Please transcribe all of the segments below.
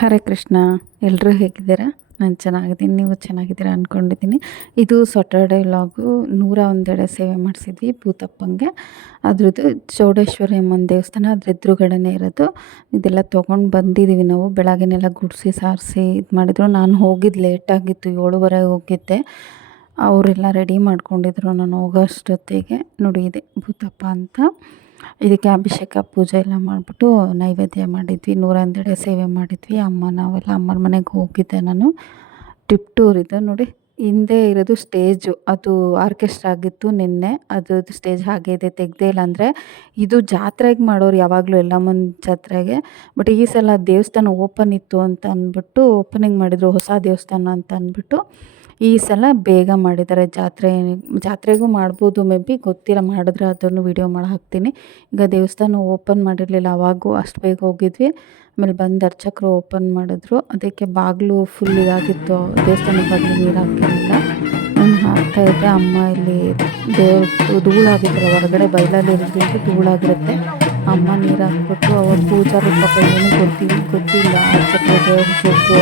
ಹರೇ ಕೃಷ್ಣ ಎಲ್ಲರೂ ಹೇಗಿದ್ದೀರಾ? ನಾನು ಚೆನ್ನಾಗಿದ್ದೀನಿ, ನೀವು ಚೆನ್ನಾಗಿದ್ದೀರಾ ಅಂದ್ಕೊಂಡಿದ್ದೀನಿ ಇದು ಸಾಟರ್ಡೆ ಲಾಗು ನೂರ ಒಂದೆಡೆ ಸೇವೆ ಮಾಡಿಸಿದ್ವಿ ಭೂತಪ್ಪಂಗೆ. ಅದ್ರದ್ದು ಚೌಡೇಶ್ವರಿ ಅಮ್ಮನ ದೇವಸ್ಥಾನ, ಅದ್ರ ಎದುರುಗಡೆನೇ ಇರೋದು. ಇದೆಲ್ಲ ತೊಗೊಂಡು ಬಂದಿದ್ದೀವಿ ನಾವು. ಬೆಳಗ್ಗೆನೆಲ್ಲ ಗುಡಿಸಿ, ಸಾರಿಸಿ ಇದು ಮಾಡಿದ್ರು. ನಾನು ಹೋಗಿದ್ದು ಲೇಟಾಗಿತ್ತು ಏಳುವರೆ ಹೋಗಿದ್ದೆ. ಅವರೆಲ್ಲ ರೆಡಿ ಮಾಡ್ಕೊಂಡಿದ್ರು. ನಾನು ಹೋಗೋ ಅಷ್ಟೊತ್ತಿಗೆ. ನೋಡಿ, ಇದೆ ಭೂತಪ್ಪ ಅಂತ. ಇದಕ್ಕೆ ಅಭಿಷೇಕ, ಪೂಜೆ ಎಲ್ಲ ಮಾಡಿಬಿಟ್ಟು ನೈವೇದ್ಯ ಮಾಡಿದ್ವಿ, ನೂರೊಂದೆಡೆ ಸೇವೆ ಮಾಡಿದ್ವಿ. ಅಮ್ಮ, ನಾವೆಲ್ಲ ಅಮ್ಮನ ಮನೆಗೆ ಹೋಗಿದ್ದೆ ನಾನು. ಟ್ರಿಪ್ ಟೂರ್ ಇದೆ ನೋಡಿ, ಹಿಂದೆ ಇರೋದು ಸ್ಟೇಜು ಅದು ಆರ್ಕೆಸ್ಟ್ರಾ ಆಗಿತ್ತು ನಿನ್ನೆ. ಅದ್ರದ್ದು ಸ್ಟೇಜ್ ಹಾಗೆ ಇದೆ, ತೆಗ್ದೇ ಇಲ್ಲ ಅಂದರೆ ಇದು ಜಾತ್ರೆಗೆ ಮಾಡೋರು ಯಾವಾಗಲೂ ಎಲ್ಲಮ್ಮನ ಜಾತ್ರೆಗೆ. ಬಟ್ ಈ ಸಲ ದೇವಸ್ಥಾನ ಓಪನ್ ಇತ್ತು ಅಂತ ಅಂದ್ಬಿಟ್ಟು ಓಪನಿಂಗ್ ಮಾಡಿದರು ಹೊಸ ದೇವಸ್ಥಾನ ಅಂತ ಅಂದ್ಬಿಟ್ಟು. ಈ ಸಲ ಬೇಗ ಮಾಡಿದ್ದಾರೆ. ಜಾತ್ರೆ, ಜಾತ್ರೆಗೂ ಮಾಡ್ಬೋದು ಮೇ ಬಿ, ಗೊತ್ತಿಲ್ಲ. ಮಾಡಿದ್ರೆ ಅದನ್ನು ವೀಡಿಯೋ ಮಾಡಿ ಹಾಕ್ತೀನಿ. ಈಗ ದೇವಸ್ಥಾನ ಓಪನ್ ಮಾಡಿರಲಿಲ್ಲ, ಅವಾಗೂ ಅಷ್ಟು ಬೇಗ ಹೋಗಿದ್ವಿ. ಆಮೇಲೆ ಬಂದು ಅರ್ಚಕರು ಓಪನ್ ಮಾಡಿದ್ರು. ಅದಕ್ಕೆ ಬಾಗಿಲು ಫುಲ್ ಇದಾಗಿತ್ತು. ದೇವಸ್ಥಾನ ಬಾಗಿಲು ನೀರು ನಾನು ಹಾಕ್ತಾಯಿದ್ದೆ ಅಮ್ಮ ಇಲ್ಲಿ ದೇವ್ರ ಧೂಳಾಗಿದ್ರು ಹೊರಗಡೆ ಬಯಲಲ್ಲಿ ಇರೋದ್ರಿಂದ ಧೂಳಾಗಿರುತ್ತೆ. ಅಮ್ಮ ನೀರು ಹಾಕ್ಬಿಟ್ಟು ಅವ್ರ ಪೂಜಾ ಪಾಪ ಏನು ಗೊತ್ತಿಲ್ಲ ಗೊತ್ತಿಲ್ಲ ದೇವ್ರ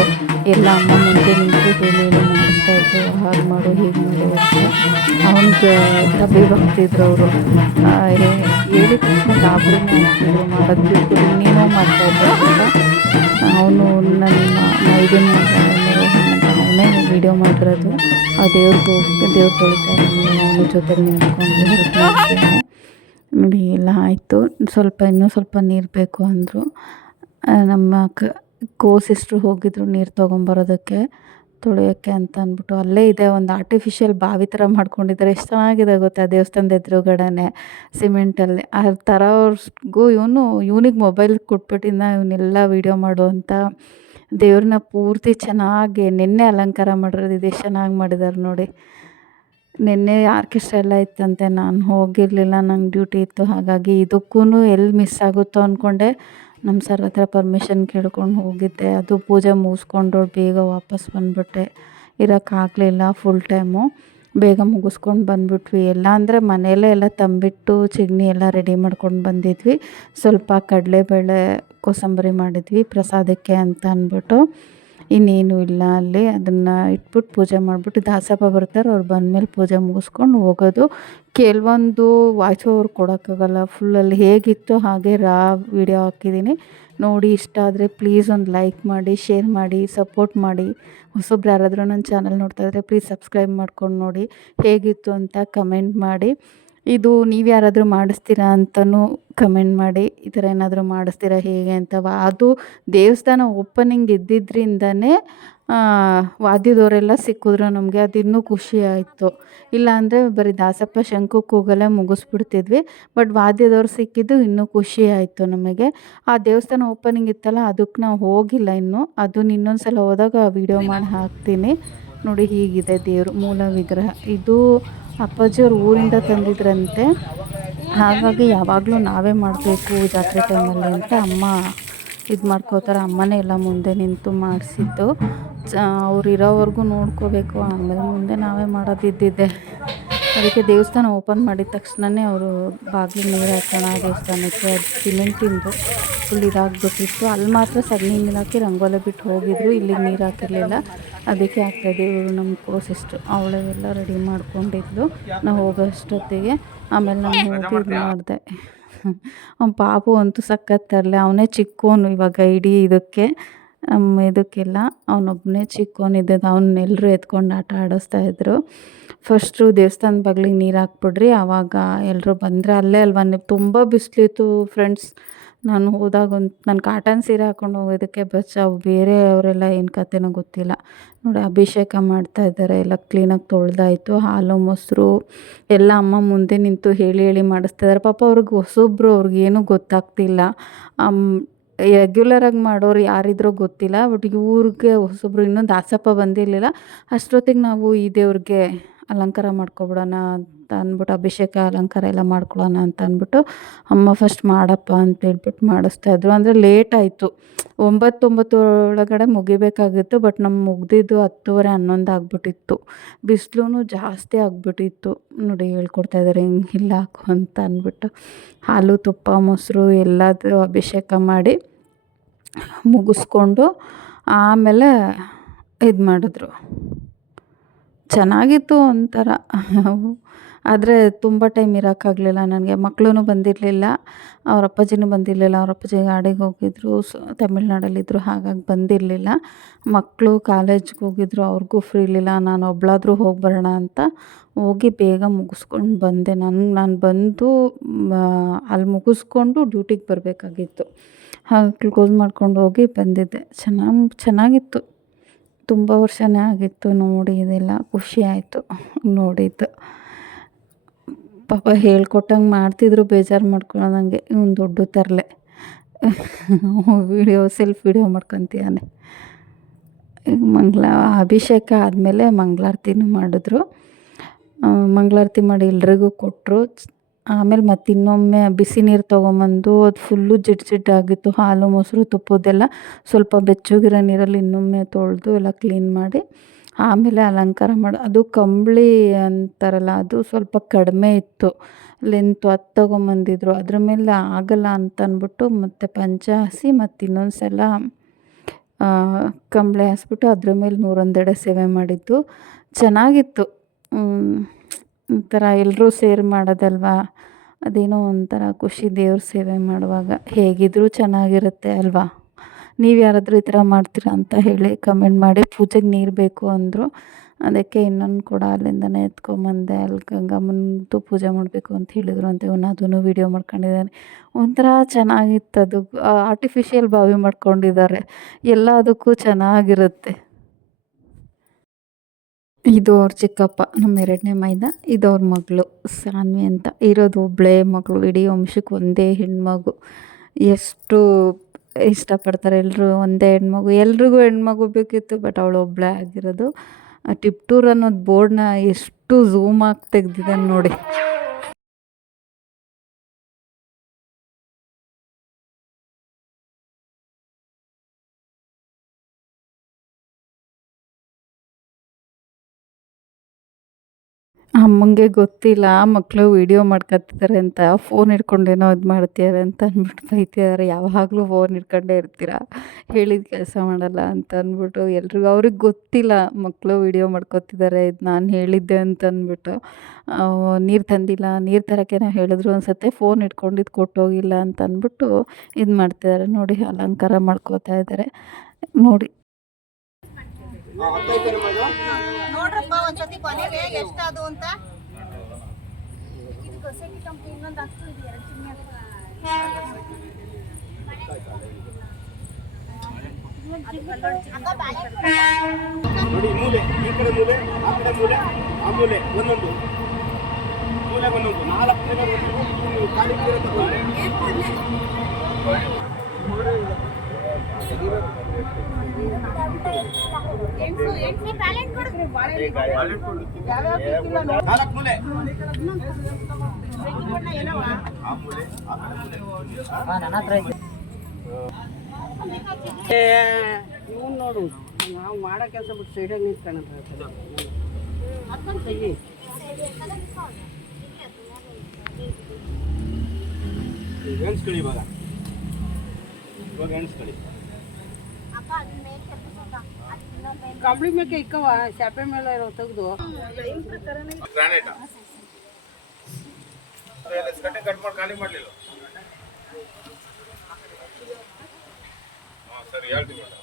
ಎಲ್ಲ ಅಮ್ಮ ಮುಂದೆ ನಿಂತು ಏನೇನು ಮಾಡಿಸ್ತಾ ಇದ್ರು ಹಾಗೆ ಮಾಡು, ಹೀಗೆ ಮಾಡು ಅವ್ನಿಗೆ ಡಬ್ಬಿ ಬರ್ತಿದ್ರು ಅವರು. ಹೇಳಿದ ತಕ್ಷಣ ಗಾಬರಿನೇ ಮಾಡ್ತಿದ್ರು, ಮಾಡೋದು ಬಿಟ್ಟು ಇನ್ನೇನೋ ಮಾಡ್ತಾಯಿದ್ರು ಅವನು ನನ್ನ ಇದನ್ನು ಅವನೇ ವೀಡಿಯೋ ಮಾಡಿರೋದು. ಆ ದೇವ್ರಿಗೆ ಹೋಗಿ, ದೇವ್ರು ಹೋಗ್ತಾರೆ ಅವನ ಜೊತೆ ನಿಂತ್ಕೊಂಡು ನೋಡಿ ಎಲ್ಲ ಆಯಿತು. ಸ್ವಲ್ಪ ಇನ್ನೂ ಸ್ವಲ್ಪ ನೀರು ಬೇಕು ಅಂದರು. ನಮ್ಮ ಕ ಕೋ ಸಿಸ್ಟ್ರು ಹೋಗಿದ್ರು ನೀರು ತೊಗೊಂಬರೋದಕ್ಕೆ ತೊಳೆಯೋಕ್ಕೆ ಅಂತ ಅಂದ್ಬಿಟ್ಟು. ಅಲ್ಲೇ ಇದೆ ಒಂದು ಆರ್ಟಿಫಿಷಿಯಲ್ ಬಾವಿ ಥರ ಮಾಡ್ಕೊಂಡಿದ್ದಾರೆ ಎಷ್ಟು ಚೆನ್ನಾಗಿದೆ ಗೊತ್ತಾ ದೇವಸ್ಥಾನದ ಎದುರುಗಡೆನೆ ಸಿಮೆಂಟಲ್ಲಿ ಆ ತರೋರ್ಗೂ ಇವನು, ಇವನಿಗೆ ಮೊಬೈಲ್ ಕೊಟ್ಬಿಟ್ಟಿಂದ ಇವನ್ನೆಲ್ಲ ವೀಡಿಯೋ ಮಾಡುವಂಥ ದೇವ್ರನ್ನ ಪೂರ್ತಿ ಚೆನ್ನಾಗಿ ನಿನ್ನೆ ಅಲಂಕಾರ ಮಾಡಿರೋದು ಇದು, ಎಷ್ಟು ಚೆನ್ನಾಗಿ ಮಾಡಿದ್ದಾರೆ ನೋಡಿ. ನಿನ್ನೆ ಆರ್ಕೆಸ್ಟ್ರಾ ಎಲ್ಲ ಇತ್ತಂತೆ, ನಾನು ಹೋಗಿರಲಿಲ್ಲ, ನಂಗೆ ಡ್ಯೂಟಿ ಇತ್ತು, ಹಾಗಾಗಿ ಇದಕ್ಕೂ ಎಲ್ಲಿ ಮಿಸ್ ಆಗುತ್ತೋ ಅಂದ್ಕೊಂಡೆ ನಮ್ಮ ಸರ್ ಹತ್ರ ಪರ್ಮಿಷನ್ ಕೇಳ್ಕೊಂಡು ಹೋಗಿದ್ದೆ, ಅದು ಪೂಜೆ ಮುಗಿಸ್ಕೊಂಡು ಬೇಗ ವಾಪಸ್ ಬಂದುಬಿಟ್ಟೆ. ಇರೋಕ್ಕಾಗಲಿಲ್ಲ ಫುಲ್ ಟೈಮು ಬೇಗ ಮುಗಿಸ್ಕೊಂಡು ಬಂದುಬಿಟ್ವಿ. ಎಲ್ಲ ಅಂದರೆ ಮನೆಯಲ್ಲೇ ಎಲ್ಲ ತಂಬಿಟ್ಟು ಚಿಗ್ನಿ ಎಲ್ಲ ರೆಡಿ ಮಾಡ್ಕೊಂಡು ಬಂದಿದ್ವಿ. ಸ್ವಲ್ಪ ಕಡಲೆಬೇಳೆ ಕೋಸಂಬರಿ ಮಾಡಿದ್ವಿ ಪ್ರಸಾದಕ್ಕೆ ಅಂತ ಅಂದ್ಬಿಟ್ಟು ಇನ್ನೇನು ಇಲ್ಲ, ಅಲ್ಲಿ ಅದನ್ನು ಇಟ್ಬಿಟ್ಟು ಪೂಜೆ ಮಾಡಿಬಿಟ್ಟು ದಾಸಪ್ಪ ಬರ್ತಾರೆ. ಅವ್ರು ಬಂದಮೇಲೆ ಪೂಜೆ ಮುಗಿಸ್ಕೊಂಡು ಹೋಗೋದು. ಕೆಲವೊಂದು ವಾಯ್ಸ್ ಓವರ್ ಕೊಡೋಕ್ಕಾಗಲ್ಲ. ಫುಲ್ಲಲ್ಲಿ ಹೇಗಿತ್ತು ಹಾಗೆ ರಾ ವಿಡಿಯೋ ಹಾಕಿದ್ದೀನಿ. ನೋಡಿ, ಇಷ್ಟ ಆದರೆ ಪ್ಲೀಸ್ ಒಂದು ಲೈಕ್ ಮಾಡಿ ಶೇರ್ ಮಾಡಿ ಸಪೋರ್ಟ್ ಮಾಡಿ. ಹೊಸೊಬ್ರು ಯಾರಾದರೂ ನನ್ನ ಚಾನಲ್ ನೋಡ್ತಾಯಿದ್ರೆ ಪ್ಲೀಸ್ ಸಬ್ಸ್ಕ್ರೈಬ್ ಮಾಡ್ಕೊಂಡು ನೋಡಿ. ಹೇಗಿತ್ತು ಅಂತ ಕಮೆಂಟ್ ಮಾಡಿ. ಇದು ನೀವು ಯಾರಾದರೂ ಮಾಡಿಸ್ತೀರಾ ಅಂತಲೂ ಕಮೆಂಟ್ ಮಾಡಿ ಈ ಥರ ಏನಾದರೂ ಮಾಡಿಸ್ತೀರಾ ಹೇಗೆ ಅಂತ ಅದು ದೇವಸ್ಥಾನ ಓಪನಿಂಗ್ ಇದ್ದಿದ್ದರಿಂದನೇ ವಾದ್ಯದವರೆಲ್ಲ ಸಿಕ್ಕಿದ್ರು ನಮಗೆ ಅದು ಇನ್ನೂ ಖುಷಿ ಆಯಿತು. ಇಲ್ಲಾಂದರೆ ಬರೀ ದಾಸಪ್ಪ ಶಂಕು ಕೂಗಲೇ ಮುಗಿಸ್ಬಿಡ್ತಿದ್ವಿ ಬಟ್ ವಾದ್ಯದವ್ರು ಸಿಕ್ಕಿದ್ದು ಇನ್ನೂ ಖುಷಿ ಆಯಿತು ನಮಗೆ. ಆ ದೇವಸ್ಥಾನ ಓಪನಿಂಗ್ ಇತ್ತಲ್ಲ ಅದಕ್ಕೆ ನಾವು ಹೋಗಿಲ್ಲ ಇನ್ನೂ. ಅದನ್ನ ಇನ್ನೊಂದು ಸಲ ಹೋದಾಗ ವೀಡಿಯೋ ಮಾಡಿ ಹಾಕ್ತೀನಿ. ನೋಡಿ ಹೀಗಿದೆ ದೇವರು ಮೂಲ ವಿಗ್ರಹ. ಇದು ಅಪ್ಪಾಜಿಯವ್ರ ಊರಿಂದ ತಂದಿದ್ರಂತೆ. ಹಾಗಾಗಿ ಯಾವಾಗಲೂ ನಾವೇ ಮಾಡಬೇಕು ಜಾತ್ರೆ ಟೈಮಲ್ಲಿ ಅಂತ ಅಮ್ಮ ಇದು ಮಾಡ್ಕೋತಾರೆ. ಅಮ್ಮನೇ ಎಲ್ಲ ಮುಂದೆ ನಿಂತು ಮಾಡಿಸಿದ್ದು. ಅವ್ರು ಇರೋವರೆಗೂ ನೋಡ್ಕೋಬೇಕು. ಆಮೇಲೆ ಮುಂದೆ ನಾವೇ ಮಾಡೋದಿದ್ದಿದ್ದೆ. ಅದಕ್ಕೆ ದೇವಸ್ಥಾನ ಓಪನ್ ಮಾಡಿದ ತಕ್ಷಣವೇ ಅವರು ಬಾಗಿಲು ನೀರು ಹಾಕೋಣ ದೇವಸ್ಥಾನಕ್ಕೆ ಅದು ಸಿಮೆಂಟಿಂದು ಫುಲ್ ಇದಾಗಬೇಕಿತ್ತು ಅಲ್ಲಿ ಮಾತ್ರ ಸಗಣಿ ನೀರು ಹಾಕಿ ರಂಗೋಲಿ ಬಿಟ್ಟು ಹೋಗಿದ್ರು ಇಲ್ಲಿಗೆ ನೀರು ಹಾಕಿರಲಿಲ್ಲ. ಅದಕ್ಕೆ ಹಾಕ್ತಾಯಿದ್ದೆ ಇವರು ನಮ್ಮ ಕೋ ಸಿಸ್ಟ್ರು ಅವಳೆಲ್ಲ ರೆಡಿ ಮಾಡ್ಕೊಂಡಿದ್ಲು ನಾವು ಹೋಗೋ ಅಷ್ಟೊತ್ತಿಗೆ ಆಮೇಲೆ ನಾನು ಹೋಗಿ ಇದು ಮಾಡಿದೆ. ಅವ್ನ ಪಾಪು ಅಂತೂ ಸಖತ್ ತರಲೆ ಅವನೇ ಚಿಕ್ಕೋನು ಇವಾಗ ಇಡೀ ಇದಕ್ಕೆ. ಇದಕ್ಕೆಲ್ಲ ಅವನೊಬ್ಬನೇ ಚಿಕ್ಕವನಿದ್ದದ್ದು ಅವನ್ನೆಲ್ಲರೂ ಎತ್ಕೊಂಡು ಆಟ ಆಡಿಸ್ತಾ ಇದ್ರು. ಫಸ್ಟು ದೇವಸ್ಥಾನದ ಬಗ್ಲಿಗೆ ನೀರು ಹಾಕ್ಬಿಡ್ರಿ. ಆವಾಗ ಎಲ್ಲರೂ ಬಂದರೆ ಅಲ್ಲೇ ಅಲ್ವಾ. ತುಂಬ ಬಿಸಿಲಿತ್ತು ಫ್ರೆಂಡ್ಸ್ ನಾನು ಹೋದಾಗ ಒಂದು, ನಾನು ಕಾಟನ್ ಸೀರೆ ಹಾಕ್ಕೊಂಡು ಹೋಗೋದಕ್ಕೆ ಬಚಾವ್ ಬೇರೆಯವರೆಲ್ಲ ಏನು ಕತೆನೋ ಗೊತ್ತಿಲ್ಲ. ನೋಡಿ ಅಭಿಷೇಕ ಮಾಡ್ತಾ ಇದ್ದಾರೆ, ಎಲ್ಲ ಕ್ಲೀನಾಗಿ ತೊಳೆದಾಯ್ತು, ಹಾಲು, ಮೊಸರು, ಎಲ್ಲ ಅಮ್ಮ ಮುಂದೆ ನಿಂತು ಹೇಳಿ ಹೇಳಿ ಮಾಡಿಸ್ತಾಯಿದ್ದಾರೆ ಪಾಪ ಅವ್ರಿಗೆ ಹೊಸೊಬ್ರು ಅವ್ರಿಗೇನು ಗೊತ್ತಾಗ್ತಿಲ್ಲ. ರೆಗ್ಯುಲರಾಗಿ ಮಾಡೋರು ಯಾರಿದ್ರೋ ಗೊತ್ತಿಲ್ಲ ಬಟ್ ಇವ್ರಿಗೆ ಹೊಸೊಬ್ರು ಇನ್ನೂ ದಾಸಪ್ಪ ಬಂದಿರಲಿಲ್ಲ. ಅಷ್ಟೊತ್ತಿಗೆ ನಾವು ಈ ದೇವ್ರಿಗೆ ಅಲಂಕಾರ ಮಾಡ್ಕೊಬಿಡೋಣ ಅಂತ ಅಂದ್ಬಿಟ್ಟು, ಅಭಿಷೇಕ, ಅಲಂಕಾರ ಎಲ್ಲ ಮಾಡ್ಕೊಳ್ಳೋಣ ಅಂತ ಅಂದ್ಬಿಟ್ಟು, ಅಮ್ಮ ಫಸ್ಟ್ ಮಾಡಪ್ಪ ಅಂತ ಹೇಳ್ಬಿಟ್ಟು ಮಾಡಿಸ್ತಾಯಿದ್ರು ಅಂದರೆ ಲೇಟ್ ಆಯಿತು. ಒಂಬತ್ತೊಂಬತ್ತು ಒಂಬತ್ತು ಒಳಗಡೆ ಮುಗಿಬೇಕಾಗಿತ್ತು ಬಟ್ ನಮ್ಮ ಮುಗ್ದಿದ್ದು ಹತ್ತುವರೆ, ಹನ್ನೊಂದು ಆಗಿಬಿಟ್ಟಿತ್ತು. ಬಿಸಿಲು ಜಾಸ್ತಿ ಆಗಿಬಿಟ್ಟಿತ್ತು. ನೋಡಿ ಹೇಳ್ಕೊಡ್ತಾ ಇದ್ದಾರೆ ಹಿಂಗೆ ಇಲ್ಲ ಹಾಕು ಅಂತ ಅಂದ್ಬಿಟ್ಟು, ಹಾಲು, ತುಪ್ಪ, ಮೊಸರು ಎಲ್ಲದೂ ಅಭಿಷೇಕ ಮಾಡಿ ಮುಗಿಸ್ಕೊಂಡು ಆಮೇಲೆ ಇದು ಮಾಡಿದ್ರು ಚೆನ್ನಾಗಿತ್ತು ಒಂಥರ. ಆದರೆ ತುಂಬ ಟೈಮ್ ಇರೋಕ್ಕಾಗಲಿಲ್ಲ ನನಗೆ. ಮಕ್ಕಳೂ ಬಂದಿರಲಿಲ್ಲ. ಅವ್ರ ಅಪ್ಪಾಜಿನೂ ಬಂದಿರಲಿಲ್ಲ. ಅವ್ರ ಅಪ್ಪಾಜಿ ಗಾಡಿಗೆ ಹೋಗಿದ್ರು. ಸ್ ತಮಿಳ್ನಾಡಲ್ಲಿದ್ದರು ಹಾಗಾಗಿ ಬಂದಿರಲಿಲ್ಲ. ಮಕ್ಕಳು ಕಾಲೇಜ್ಗೆ ಹೋಗಿದ್ರು, ಅವ್ರಿಗೂ ಫ್ರೀ ಇರಲಿಲ್ಲ. ನಾನು ಒಬ್ಳಾದರೂ ಹೋಗಿ ಬರೋಣ ಅಂತ ಹೋಗಿ ಬೇಗ ಮುಗಿಸ್ಕೊಂಡು ಬಂದೆ. ನನ್ಗೆ ನಾನು ಬಂದು ಅಲ್ಲಿ ಮುಗಿಸ್ಕೊಂಡು ಡ್ಯೂಟಿಗೆ ಬರಬೇಕಾಗಿತ್ತು. ಹಾಗೆ ಕ್ಲೋಸ್ ಮಾಡ್ಕೊಂಡು ಹೋಗಿ ಬಂದಿದ್ದೆ. ಚೆನ್ನಾಗಿ, ಚೆನ್ನಾಗಿತ್ತು. ತುಂಬ ವರ್ಷನೇ ಆಗಿತ್ತು ನೋಡಿ, ಇದೆಲ್ಲ ಖುಷಿ ಆಯಿತು ನೋಡಿದ್ದು. ಪಾಪ ಹೇಳ್ಕೊಟ್ಟಂಗೆ ಮಾಡ್ತಿದ್ರು, ಬೇಜಾರು ಮಾಡ್ಕೊಳದಂಗೆ. ಇವ್ನು ದೊಡ್ಡ ತರಲೆ. ವಿಡಿಯೋ, ಸೆಲ್ಫ್ ವಿಡಿಯೋ ಮಾಡ್ಕೊತೀಯಾನೆ. ಮಂಗಳ ಅಭಿಷೇಕ ಆದಮೇಲೆ ಮಂಗಳಾರತಿನೂ ಮಾಡಿದ್ರು. ಮಂಗಳಾರತಿ ಮಾಡಿ ಎಲ್ರಿಗೂ ಕೊಟ್ಟರು ಆಮೇಲೆ ಮತ್ತೆ ಇನ್ನೊಮ್ಮೆ ಬಿಸಿ ನೀರು ತೊಗೊಂಬಂದು ಅದು ಫುಲ್ಲು ಜಿಡ್ ಜಿಡ್ಡಾಗಿತ್ತು ಹಾಲು, ಮೊಸರು ತುಪ್ಪದ್ದೆಲ್ಲ ಸ್ವಲ್ಪ ಬೆಚ್ಚಗಿರೋ ನೀರಲ್ಲಿ ಇನ್ನೊಮ್ಮೆ ತೊಳೆದು ಎಲ್ಲ ಕ್ಲೀನ್ ಮಾಡಿ, ಆಮೇಲೆ ಅಲಂಕಾರ ಮಾಡಿ. ಅದು ಕಂಬಳಿ ಅಂತಾರಲ್ಲ, ಅದು ಸ್ವಲ್ಪ ಕಡಿಮೆ ಇತ್ತು. ಲೆಂತ್ ಅದು ತೊಗೊಂಬಂದಿದ್ರು. ಅದ್ರ ಮೇಲೆ ಆಗಲ್ಲ ಅಂತ ಅಂದ್ಬಿಟ್ಟು ಮತ್ತು ಪಂಚ ಹಾಸಿ ಮತ್ತು ಇನ್ನೊಂದು ಸಲ ಕಂಬಳಿ ಹಾಸ್ಬಿಟ್ಟು ಅದ್ರ ಮೇಲೆ ನೂರೊಂದೆಡೆ ಸೇವೆ ಮಾಡಿದ್ದು. ಚೆನ್ನಾಗಿತ್ತು. ಒಂಥರ ಎಲ್ಲರೂ ಸೇರಿ ಮಾಡೋದಲ್ವಾ? ಅದೇನೋ ಒಂಥರ ಖುಷಿ ದೇವ್ರ ಸೇವೆ ಮಾಡುವಾಗ ಹೇಗಿದ್ದರೂ ಚೆನ್ನಾಗಿರುತ್ತೆ ಅಲ್ವಾ? ನೀವು ಯಾರಾದರೂ ಈ ಥರ ಮಾಡ್ತೀರಾ ಅಂತ ಹೇಳಿ ಕಮೆಂಟ್ ಮಾಡಿ. ಪೂಜೆಗೆ ನೀರು ಬೇಕು ಅಂದರು ಅದಕ್ಕೆ ಇನ್ನೊಂದು ಕೂಡ ಅಲ್ಲಿಂದನೇ ಎತ್ಕೊಂಬಂದೆ. ಅಲ್ಲಿ ಗಂಗಮ್ಮನದು ಪೂಜೆ ಮಾಡಬೇಕು ಅಂತ ಹೇಳಿದರು ಅಂತ ಇವನು ಅದನ್ನು ವೀಡಿಯೋ ಮಾಡ್ಕೊಂಡಿದ್ದಾನೆ. ಒಂಥರ ಚೆನ್ನಾಗಿತ್ತು ಅದು. ಆರ್ಟಿಫಿಷಿಯಲ್ ಬಾವಿ ಮಾಡ್ಕೊಂಡಿದ್ದಾರೆ. ಎಲ್ಲದಕ್ಕೂ ಚೆನ್ನಾಗಿರುತ್ತೆ. ಇದು ಅವ್ರ ಚಿಕ್ಕಪ್ಪ, ನಮ್ಮ ಎರಡನೇ ಮೈದ, ಇದು ಅವ್ರ ಮಗಳು ಸಾನ್ವಿ ಅಂತ. ಇರೋದು ಒಬ್ಬಳೇ ಮಗಳು, ಇಡೀ ವಂಶಕ್ಕೆ ಒಂದೇ ಹೆಣ್ಮಗು. ಎಷ್ಟು ಇಷ್ಟಪಡ್ತಾರೆ ಎಲ್ಲರೂ ಒಂದೇ ಹೆಣ್ಮಗು. ಎಲ್ರಿಗೂ ಹೆಣ್ಮಗು ಬೇಕಿತ್ತು, ಬಟ್ ಅವಳು ಒಬ್ಬಳೇ ಆಗಿರೋದು. ಟಿಪ್ಟೂರ್ ಅನ್ನೋದು ಬೋರ್ಡ್ನ ಎಷ್ಟು ಝೂಮ್ ಆಗಿ ತೆಗ್ದಿದ್ದಾನೆ ನೋಡಿ. ಅಮ್ಮಂಗೆ ಗೊತ್ತಿಲ್ಲ ಮಕ್ಕಳು ವಿಡಿಯೋ ಮಾಡ್ಕೊತಿದ್ದಾರೆ ಅಂತ ಫೋನ್ ಹಿಡ್ಕೊಂಡೇನೋ ಇದು ಮಾಡ್ತಿದ್ದಾರೆ ಅಂತ ಅಂದ್ಬಿಟ್ಟು ಬೈತಿದ್ದಾರೆ ಯಾವಾಗಲೂ ಫೋನ್ ಹಿಡ್ಕೊಂಡೇ ಇರ್ತೀರಾ? ಹೇಳಿದ ಕೆಲಸ ಮಾಡಲ್ಲ ಅಂತ ಅಂದ್ಬಿಟ್ಟು ಎಲ್ರಿಗೂ ಅವ್ರಿಗೆ ಗೊತ್ತಿಲ್ಲ ಮಕ್ಕಳು ವಿಡಿಯೋ ಮಾಡ್ಕೊತಿದ್ದಾರೆ ಇದು ನಾನು ಹೇಳಿದ್ದೆ ಅಂತ ಅಂದ್ಬಿಟ್ಟು. ನೀರು ತಂದಿಲ್ಲ, ನೀರು ತರೋಕ್ಕೇನೋ ಹೇಳಿದ್ರು ಅನ್ಸುತ್ತೆ ಫೋನ್ ಹಿಡ್ಕೊಂಡಿದ್ದು ಕೊಟ್ಟೋಗಿಲ್ಲ ಅಂತ ಅಂದ್ಬಿಟ್ಟು ಇದು ಮಾಡ್ತಿದ್ದಾರೆ ನೋಡಿ ಅಲಂಕಾರ ಮಾಡ್ಕೋತಾ ಇದ್ದಾರೆ ನೋಡಿ. ನೋಡ್ರಪ್ಪ ಒಂದ್ಸತಿ ಕೊನೆಗೆ ಎಷ್ಟದು ಅಂತ ಇದು ಸೊಸೈಟಿ ಕಂಪ್ನಿ ಇನ್ನೊಂದು ನೋಡಿ ಮೂಲೆ ಈ ಕಡೆ ಮೂಲೆ ಆ ಕಡೆ ಮೂಲೆ ಆ ಮೂಲೆ ಒಂದೊಂದು ಮೂಲೆ ಒಂದೊಂದು ನಾಲ್ಕು ಮೂಲೆ. ನೀವು ಖಾಲಿ ಮೂಲೆ ತಗೊಳ್ಳಿ. ಕಡೆ ಮೂಲೆ ಇವನ್ ನೋಡು ನಾವು ಮಾಡೋ ಕೆಲಸ ಬಿಟ್ಟು ಸೈಡಾಗಿ ನಿಂತ್ಕೊಳ್ಳೋದು ಅರ್ಥನ್ ತೆಗಿ ಎಣಿಸ್ಕೊಳ್ಳಿ ಇವಾಗ ಇವಾಗ ಎಣಿಸ್ಕೊಳ್ಳಿ ಕಂಬಳಿ ಮೇಲೆ ಇಕ್ಕವ ಶಾಪೆ ಮೇಲೆ ಇರೋ ತೆಗ್ದು ಗ್ರಾನೈಟ್ ಕಟಿಂಗ್ ಕಟ್ ಮಾಡಿ ಖಾಲಿ ಮಾಡಲಿಲ್ಲ ಹಾಂ ಸರಿ ಹೇಳ್ತೀನಿ ಮೇಡಮ್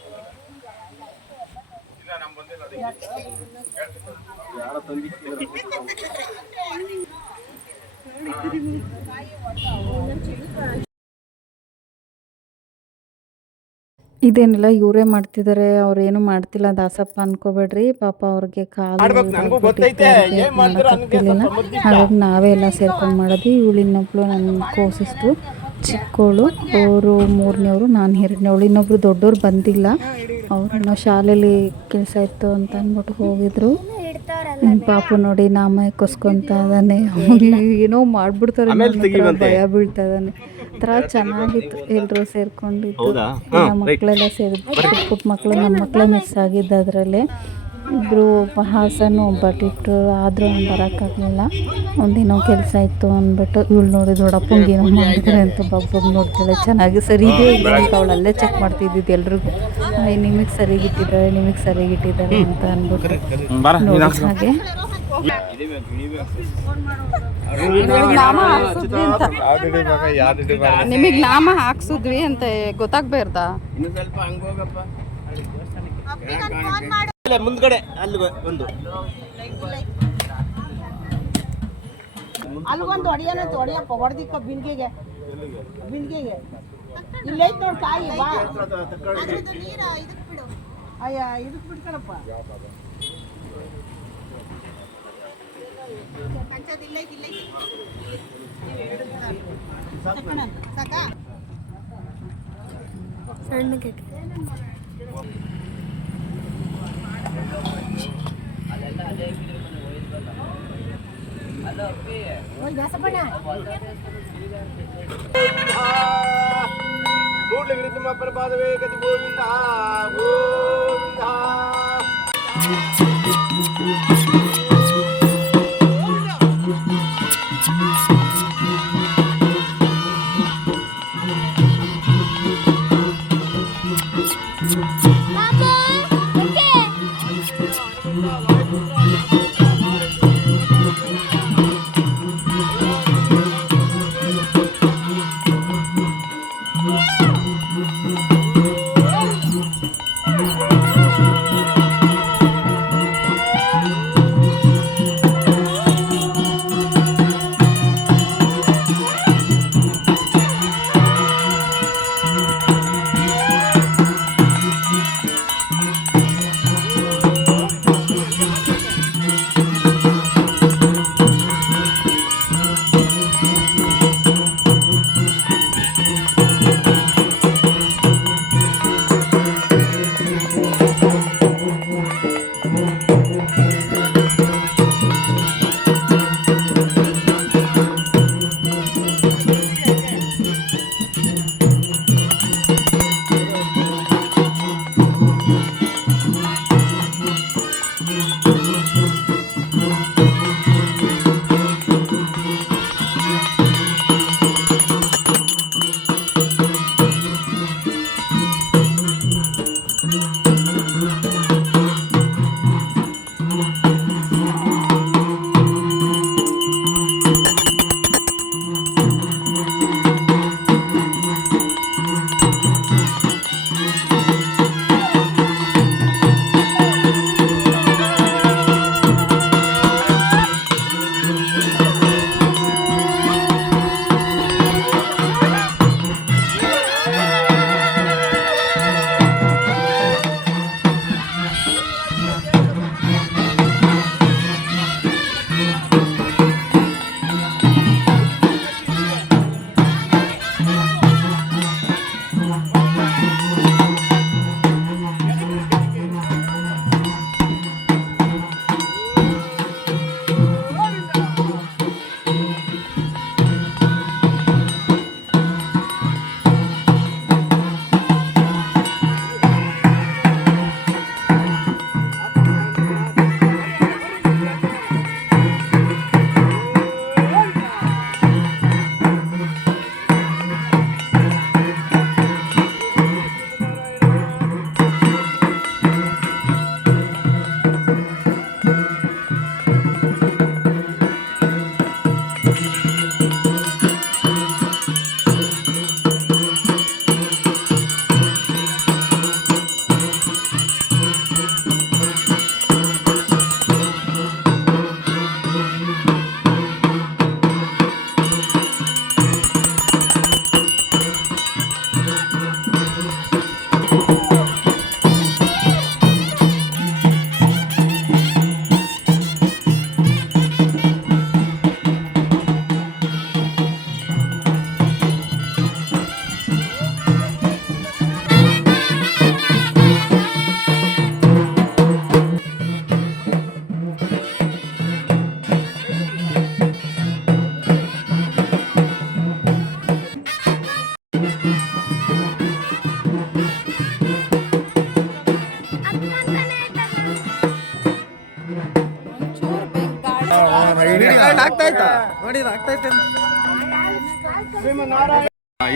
ಇಲ್ಲ ನಮ್ಮ ಬಂದಿಲ್ಲ ಅದಕ್ಕೆ ಯಾರೋ ತಂದಿಕ್ಕಿಲ್ಲ ಇದೇನಿಲ್ಲ ಇವರೇ ಮಾಡ್ತಿದ್ದಾರೆ ಅವ್ರು ಏನು ಮಾಡ್ತಿಲ್ಲ ದಾಸಪ್ಪ ಅನ್ಕೋಬೇಡ್ರಿ. ಪಾಪ ಅವ್ರಿಗೆ ಕಾಲು. ಹಾಗಾಗಿ ನಾವೇ ಎಲ್ಲ ಸೇರ್ಕೊಂಡು ಮಾಡೋದು. ಇವಳು ಇನ್ನೊಬ್ಳು ನನ್ನ ಕೋಸಿಸ್ತು ಚಿಕ್ಕವಳು ಅವರು ಮೂರನೇವ್ರು ನಾನು ಎರಡನೇವಳು ಇನ್ನೊಬ್ರು ದೊಡ್ಡವ್ರು ಬಂದಿಲ್ಲ. ಅವ್ರನ್ನ ಶಾಲೆಯಲ್ಲಿ ಕೆಲಸ ಇತ್ತು ಅಂತ ಅಂದ್ಬಿಟ್ಟು ಹೋಗಿದ್ರು. ಪಾಪ ಪಾಪು ನೋಡಿ ನಾಮ ಕೊಸ್ಕೊಂತ ಇದ್ದಾನೆ ಏನೋ ಮಾಡ್ಬಿಡ್ತಾರೆ ಭಯ ಬೀಳ್ತಾ ಇದ್ದಾನೆ ಥರ ಚೆನ್ನಾಗಿತ್ತು. ಎಲ್ಲರೂ ಸೇರ್ಕೊಂಡಿದ್ದು. ನಮ್ಮ ಮಕ್ಕಳೆಲ್ಲ ಸೇರಿ ಪುಟ್ ಪುಟ್ಟ ಮಕ್ಕಳು ನಮ್ಮ ಮಕ್ಕಳೇ ಮಿಸ್ ಆಗಿದ್ದು ಅದರಲ್ಲಿ ಇಬ್ಬರು ಹಾಸನ ಒಬ್ಬ ಟಿಟ್ರು ಆದರೂ ಅವ್ನು ಬರೋಕ್ಕಾಗಲಿಲ್ಲ ಒಂದೇನೋ ಕೆಲಸ ಇತ್ತು ಅಂದ್ಬಿಟ್ಟು ಇವಳು ನೋಡಿ ದೊಡ್ಡಪ್ಪಂಗೆ ಏನೋ ಮಾಡಿದ್ರೆ ಅಂತ ಬಬ್ಬಗೆ ನೋಡ್ತಾಳೆ ಚೆನ್ನಾಗಿ ಸರಿ ಇದೆ ಅಂತ ಅವಳು ಅಲ್ಲೇ ಚೆಕ್ ಮಾಡ್ತಿದ್ದಿದ್ದು ಎಲ್ರಿಗೂ. ನಿಮಗೆ ಸರಿಗಿಟ್ಟಿದ್ದಾರೆ ನಿಮಗೆ ಸರಿಗಿಟ್ಟಿದ್ದಾರೆ ಅಂತ ಅಂದ್ಬಿಟ್ಟು ಹಾಗೆ. ನಿಮಗೆ ನಾಮ ಹಾಕ್ಸಿದ್ವಿ ಅಂತ ಗೊತ್ತಾಗ್ಬೇಡ ಇನ್ನು ಸ್ವಲ್ಪ ಹಂಗೆ ಹೋಗಪ್ಪ ಅಪ್ಪಿ ನಾನು ಫೋನ್ ಮಾಡು ಇಲ್ಲ ಮುಂದ್ಗಡೆ ಅಲ್ಲಿ ಒಂದು ಅಲ್ಗೊಂದು ಒಡೆಯನ ಹೊಡಿಯಪ್ಪ ಹೊಡೆದಿಕ್ಕ ಬಿಂದಿಗೆಗೆ. ಬಿಂದಿಗೆಗೆ. ಇಲ್ಲೈತ್ ನೋಡ್ ಕಾಯಿ ಬಾ. ಅಯ್ಯ ನೀರ ಇದಕ್ಕೆ ಬಿಡು. ಅಯ್ಯ ಇದಕ್ ಬಿಡ್ತಾರಪ್ಪ ಕಂಚದಿಲ್ಲ ಇಲ್ಲ ಸಾಕಾ ಕೂಡಲೇ ವಿರುದ್ಧ ಪ್ರಪಾದವೇ ಗತಿ ಗೋವಿಂದ ಗೋವಿಂದ Mm-hmm.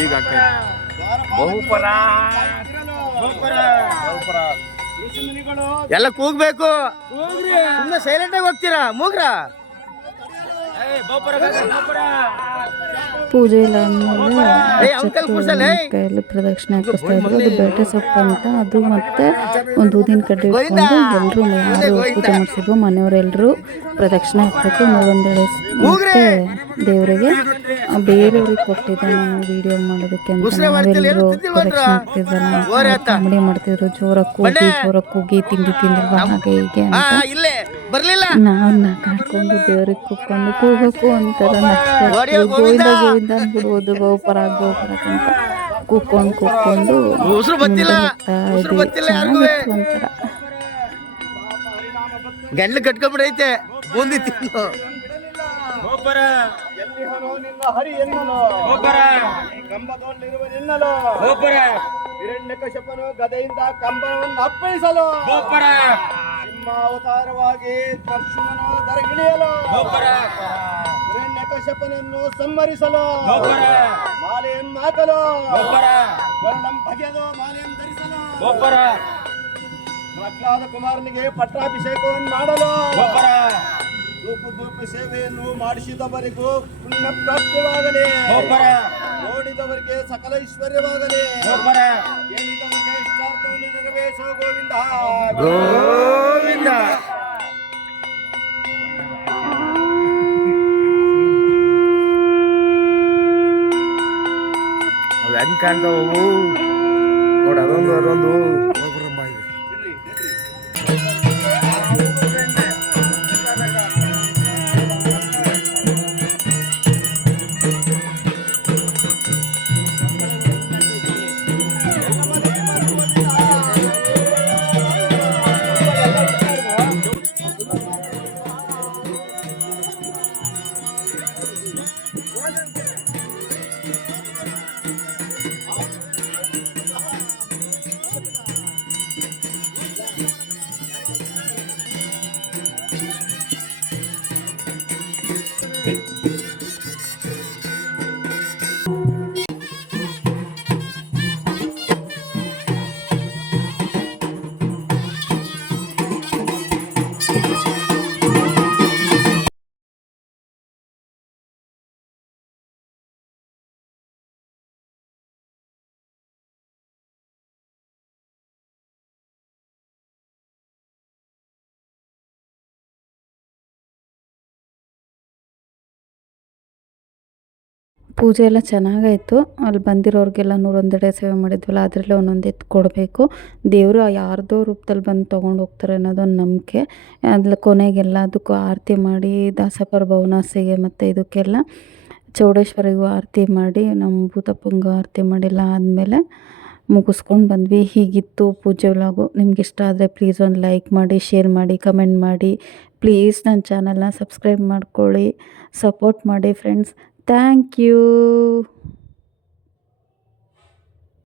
ಈಗ ಬಹುಪರ ಎಲ್ಲ ಕೂಗ್ಬೇಕು. ಸುಮ್ಮನೆ ಸೈಲೆಂಟ್ ಆಗಿ ಹೋಗ್ತೀರಾ? ಮೂಗ್ರಾ? ಪೂಜೆ ಎಲ್ಲ ಆದಮೇಲೆ. ಕೈಯಲ್ಲಿ ಪ್ರದಕ್ಷಿಣೆ ಹಾಕಿಸ್ತಾ ಇದ್ರು. ಅದು ಬೇಟೆ ಸೊಪ್ಪು ಅಂತ ಅದು ಮತ್ತೆ ಒಂದು ಊದಿನ ಕಡ್ಡಿ ಇಟ್ಕೊಂಡು ಎಲ್ಲರೂ ಯಾರು ಪೂಜೆ ಮಾಡಿಸಿದ್ರು. ಮನೆಯವರೆಲ್ಲರೂ ಪ್ರದಕ್ಷಿಣೆ ಹಾಕ್ಬೇಕು. ಒಂದೆರಡು ಮತ್ತೆ ದೇವರಿಗೆ ಬೇರೆಯವ್ರಿಗೆ ಕೊಟ್ಟಿದ್ದೆ ನಾನು ವಿಡಿಯೋ ಮಾಡೋದಕ್ಕೆ ಅಂತ ನಾವೆಲ್ಲರೂ? ಪ್ರದಕ್ಷಿಣೆ ಅತ್ತ. ಕಾಮಿಡಿ ಮಾಡ್ತಿದ್ರು. ಜೋರಾಗಿ ಕೂಗಿ ಜೋರಾಗಿ ಕೂಗಿ ತಿಂಡಿ ತಿಂದಿಲ್ವಾ? ಹಾಗೆ ಹೀಗೆ ಅಂತ. ನಾವು ನಗಾಡ್ಕೊಂಡು ದೇವ್ರಿಗೆ ಕೂತ್ಕೊಂಡು ಕೂಗಕ್ಕೂ ಒಂಥರ ನಷ್ಟ. ಗೋವಿಂದ? ಗೋವಿಂದ ಅಂದ್ಬಿಡ್ಬೋದು ಗೋಪುರ ಗೋಪುರ ಅಂತ ಕೂಕೊಂಡು ಕೂಕೊಂಡು ಒಂಥರ. ಗಂಡ್ಲು ಕಟ್ಕೊಂಡ್ಬಿಡೈತೆ ಬೂಂದಿ ತಿನ್ನು ಎಲ್ಲಿಹನೋ ನಿನ್ನ ಹರಿ ಎನ್ನಲು? ಕಂಬದಲ್ಲಿರುವ ನಿನ್ನಲು? ಹಿರಣ್ಯಕಶಪನು ಗದೆಯಿಂದ ಕಂಬವನ್ನು ಅಪ್ಪಳಿಸಲು? ಸಿಂಹಾವತಾರವಾಗಿ ನರಸಿಂಹನು ದರಗಿಳಿಯಲು? ಹಿರಣ್ಯಕಶಪನನ್ನು ಸಂಹರಿಸಲು? ಮಾಲೆಯನ್ನು ಹಾಕಲು? ಗರುಡಂ ಬಗೆಯಲು ಮಾಲೆಯನ್ನು ಧರಿಸಲು? ಪ್ರಹ್ಲಾದ ಕುಮಾರನಿಗೆ ಪಟ್ಟಾಭಿಷೇಕವನ್ನು ಮಾಡಲು? ಧೂಪ ಧೂಪ ಸೇವೆಯನ್ನು ಮಾಡಿಸಿದವರಿಗೂ ಪುಣ್ಯ ಪ್ರಾಪ್ತವಾಗಲಿ. ನೋಡಿದವರಿಗೆ ಸಕಲ ಐಶ್ವರ್ಯವಾಗಲಿ. ನೆರವೇರಿಸೋ ಗೋವಿಂದ. ಗೋವಿಂದ. ಹೆಂಗ್ ಕಾಣ್ತಾವು ನೋಡ ಅದೊಂದು ಅದೊಂದು. ಪೂಜೆ ಎಲ್ಲ ಚೆನ್ನಾಗಾಯಿತು. ಅಲ್ಲಿ ಬಂದಿರೋರಿಗೆಲ್ಲ ನೂರೊಂದೆಡೆ ಸೇವೆ ಮಾಡಿದ್ವಲ್ಲ, ಅದರಲ್ಲೇ ಒಂದೊಂದು ಎತ್ತು ಕೊಡಬೇಕು. ದೇವರು ಯಾರ್ದೋ ರೂಪದಲ್ಲಿ ಬಂದು ತೊಗೊಂಡು ಹೋಗ್ತಾರೆ ಅನ್ನೋದೊಂದು ನಂಬಿಕೆ. ಅದ್ರ ಕೊನೆಗೆಲ್ಲದಕ್ಕೂ ಆರತಿ ಮಾಡಿ, ದಾಸಪರ ಭವನಾಸಿಗೆ ಮತ್ತು ಇದಕ್ಕೆಲ್ಲ ಚೌಡೇಶ್ವರಿಗೂ ಆರತಿ ಮಾಡಿ, ನಮ್ಮ ಭೂತಪ್ಪಂಗೂ ಆರತಿ ಮಾಡಿಲ್ಲ ಆದಮೇಲೆ ಮುಗಿಸ್ಕೊಂಡು ಬಂದ್ವಿ. ಹೀಗಿತ್ತು ಪೂಜೆ ವ್ಲಾಗು. ನಿಮ್ಗೆ ಇಷ್ಟ ಆದರೆ ಪ್ಲೀಸ್ ಒಂದು ಲೈಕ್ ಮಾಡಿ ಶೇರ್ ಮಾಡಿ ಕಮೆಂಟ್ ಮಾಡಿ. ಪ್ಲೀಸ್ ನನ್ನ ಚಾನಲ್ನ ಸಬ್ಸ್ಕ್ರೈಬ್ ಮಾಡ್ಕೊಳ್ಳಿ. ಸಪೋರ್ಟ್ ಮಾಡಿ ಫ್ರೆಂಡ್ಸ್ Thank you.